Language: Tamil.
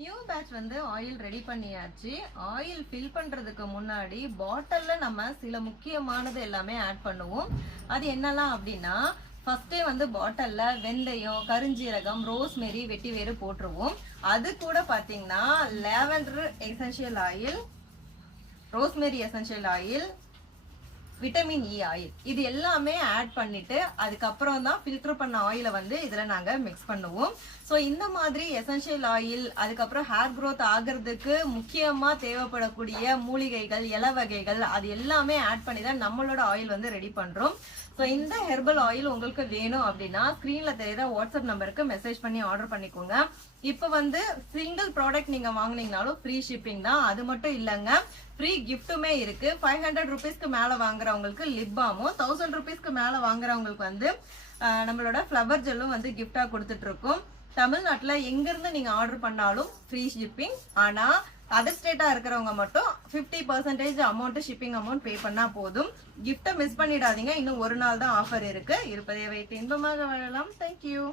நியூ பேட்ச் வந்து ஆயில் ரெடி பண்ணியாச்சு. ஆயில் ஃபில் பண்றதுக்கு முன்னாடி பாட்டில்ல நம்ம சில முக்கியமானது எல்லாமே ஆட் பண்ணுவோம். அது என்னலாம் அப்படின்னா, ஃபர்ஸ்டே வந்து பாட்டில்ல வெந்தயம், கருஞ்சீரகம், ரோஸ்மெரி, வெட்டி வேறு போட்டுருவோம். அது கூட பாத்தீங்கன்னா lavender essential oil, rosemary essential oil, vitamin E oil, இது எல்லாமே ஆட் பண்ணிட்டு அதுக்கப்புறம் தான் ஃபில்டர் பண்ண ஆயிலை வந்து இதுல நாங்க மிக்ஸ் பண்ணுவோம். ஸோ இந்த மாதிரி எசென்ஷியல் ஆயில், அதுக்கப்புறம் ஹேர் க்ரோத் ஆகிறதுக்கு முக்கியமா தேவைப்படக்கூடிய மூலிகைகள், இலை வகைகள், அது எல்லாமே ஆட் பண்ணி தான் நம்மளோட ஆயில் வந்து ரெடி பண்றோம். ஸோ இந்த ஹெர்பல் ஆயில் உங்களுக்கு வேணும் அப்படின்னா ஸ்க்ரீன்ல தெரியுற வாட்ஸ்அப் நம்பருக்கு மெசேஜ் பண்ணி ஆர்டர் பண்ணிக்கோங்க. இப்போ வந்து சிங்கிள் ப்ராடக்ட் நீங்க வாங்கினீங்கனாலும் ஃப்ரீ ஷிப்பிங் தான். அது மட்டும் இல்லைங்க, ஃப்ரீ கிஃப்ட்டுமே இருக்கு. 500 ருபீஸ்க்கு மேல வாங்குறவங்களுக்கு லிப் பாமும், 1000 ருபீஸ்க்கு மேல வாங்குறவங்களுக்கு வந்து நம்மளோட ஃப்ளவர் ஜெல்லும் வந்து கிஃப்டா கொடுத்துட்டு இருக்கோம். தமிழ்நாட்டுல எங்க இருந்து நீங்க ஆர்டர் பண்ணாலும் ஃப்ரீ ஷிப்பிங். ஆனா அதர் ஸ்டேட்டா இருக்கிறவங்க மட்டும் 50% அமௌண்ட் ஷிப்பிங் அமௌண்ட் பே பண்ணா போதும். கிஃப்ட்டை மிஸ் பண்ணிடாதீங்க. இன்னும் ஒரு நாள் தான் ஆஃபர் இருக்கு. இருப்பதை வைத்து இன்பமாக வாழலாம். தேங்க்யூ.